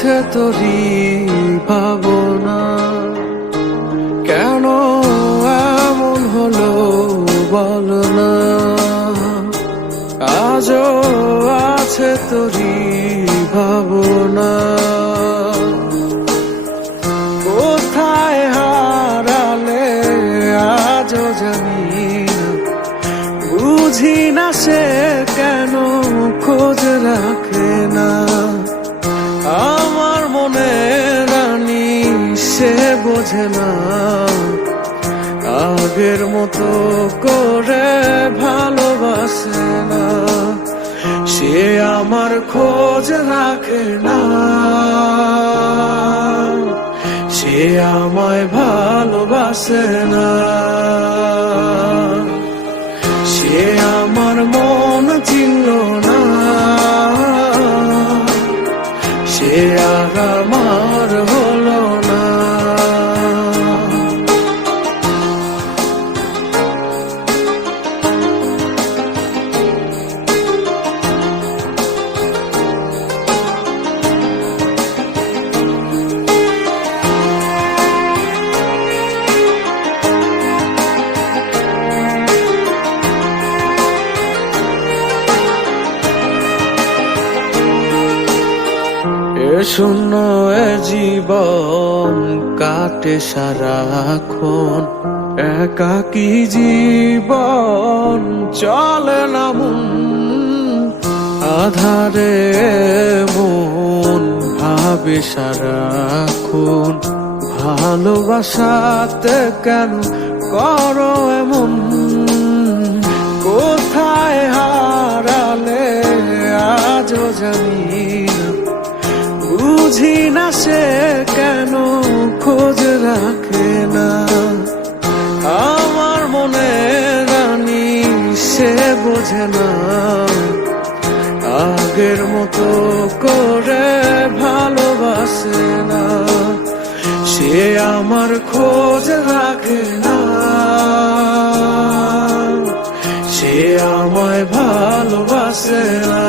আছে তোরই ভাবনা, কেন এমন হলো বল না। আজও আছে তোরই ভাবনা, কোথায় হারালে আজও জানি না। বুঝি না সে কেন খোঁজ রাখে না। আমার মনে রানী সে বোঝে না, আগের মতো করে ভালোবাসে না। সে আমার খোঁজ রাখে না, সে আমায় ভালোবাসে না। সে আমার মন চিনল না, সে আর আমার হলো না। শূন্য এ জীবন কাটে সারাক্ষণ, একাকী জীবন চলে না মন। আধারে মন ভাবে সারাক্ষণ, ভালোবাসাতে কেন করো এমন। কোথায় হারালে আজও জানি না। বুঝি না সে কেন খোঁজ রাখে না। আমার মনে রানী সে বোঝে না, আগের মতো করে ভালোবাসে না। সে আমার খোঁজ রাখে না, সে আমায় ভালোবাসে না।